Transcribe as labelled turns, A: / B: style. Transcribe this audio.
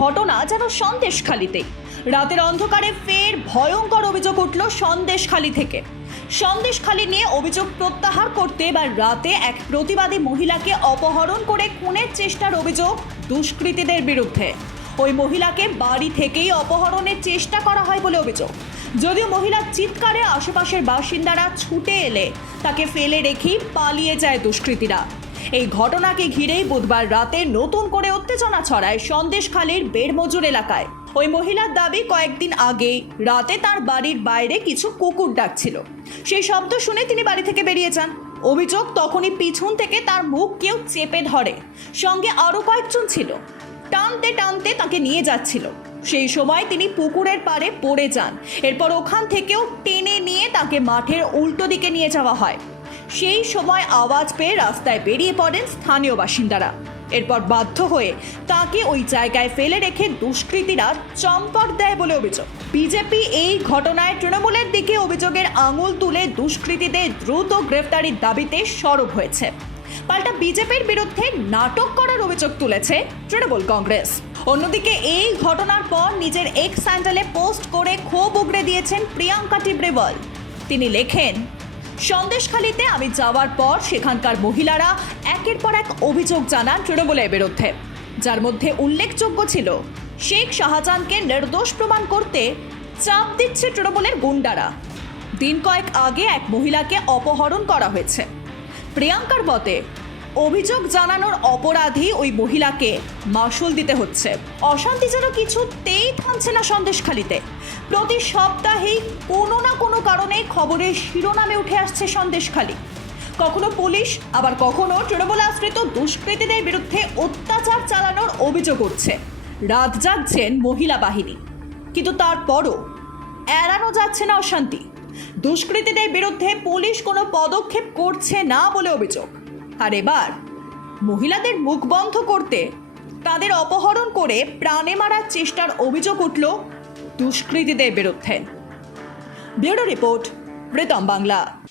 A: ঘটনা যেন সন্দেশখালিতে। রাতের অন্ধকারে ফের ভয়ঙ্কর অভিযোগ উঠল সন্দেশখালি থেকে। সন্দেশখালি নিয়ে অভিযোগ প্রত্যাহার করতে এবার রাতে এক প্রতিবাদী মহিলাকে অপহরণ করে খুনের চেষ্টার অভিযোগ দুষ্কৃতীদের বিরুদ্ধে। ওই মহিলাকে বাড়ি থেকেই অপহরণের চেষ্টা করা হয় বলে অভিযোগ। যদিও মহিলার চিৎকারে আশেপাশের বাসিন্দারা ছুটে এলে তাকে ফেলে রেখেই পালিয়ে যায় দুষ্কৃতীরা। এই ঘটনাকে ঘিরেই বুধবার রাতে নতুন করে উত্তেজনা ছড়ায় সন্দেশখালীর বেড়মজুর এলাকায়। ওই মহিলার দাবি, কয়েকদিন আগে রাতে তার বাড়ির বাইরে কিছু কুকুর ডাকছিল। সেই শব্দ শুনে তিনি বাড়ি থেকে বেরিয়ে যান। অভিযোগ তখনই পিছন থেকে তার মুখ কেউ চেপে ধরে। সঙ্গে আরও কয়েকজন ছিল। টানতে টানতে তাকে নিয়ে যাচ্ছিল। সেই সময় তিনি পুকুরের পাড়ে পড়ে যান। এরপর ওখান থেকেও টেনে নিয়ে তাকে মাঠের উল্টো দিকে নিয়ে যাওয়া হয়। সেই সময় আওয়াজ পেয়ে রাস্তায় বেরিয়ে পড়েন স্থানীয় বাসিন্দারা। এরপর বাধ্য হয়ে তাকে ওই জায়গায় ফেলে রেখে দুষ্কৃতীরা চম্পট দেয় বলে অভিযোগ। বিজেপি এই ঘটনায় তৃণমূলের দিকে অভিযোগের আঙুল তুলে দুষ্কৃতীদের দ্রুত গ্রেফতারির দাবিতে সরব হয়েছে। পাল্টা বিজেপির বিরুদ্ধে নাটক করার অভিযোগ তুলেছে তৃণমূল কংগ্রেস। অন্যদিকে এই ঘটনার পর নিজের এক স্যান্ডেলে পোস্ট করে ক্ষোভ উগড়ে দিয়েছেন প্রিয়াঙ্কা টিব্রেবল তিনি লেখেন সন্দেশখালিতে আমি যাওয়ার পর সেখানকার মহিলারা একের পর এক অভিযোগ জানান তৃণমূলের বিরুদ্ধে। যার মধ্যে উল্লেখযোগ্য ছিল, শেখ শাহজাহানকে নির্দোষ প্রমাণ করতে চাপ দিচ্ছে তৃণমূলের গুন্ডারা। দিন কয়েক আগে এক মহিলাকে অপহরণ করা হয়েছে। প্রিয়াঙ্কার মতে অভিযোগ জানানোর অপরাধী ওই মহিলাকে মাসুল দিতে হচ্ছে। অশান্তি যেন কিছুতেই থামছে না সন্দেশখালিতে। প্রতি সপ্তাহেই কোনো না কোনো কারণে খবরের শিরোনামে উঠে আসছে সন্দেশখালি। কখনো পুলিশ, আবার কখনো তৃণমূল আশ্রিত দুষ্কৃতীদের বিরুদ্ধে অত্যাচার চালানোর অভিযোগ উঠছে। রাত জাগছেন মহিলা বাহিনী। কিন্তু তারপরও এড়ানো যাচ্ছে না অশান্তি। দুষ্কৃতীদের বিরুদ্ধে পুলিশ কোনো পদক্ষেপ করছে না বলে অভিযোগ। আর এবার, মহিলাদের মুখ বন্ধ করতে তাদের অপহরণ করে প্রাণে মারার চেষ্টার অভিযোগ উঠল দুষ্কৃতীদের বিরুদ্ধে। Bureau report, Pritam Bangla.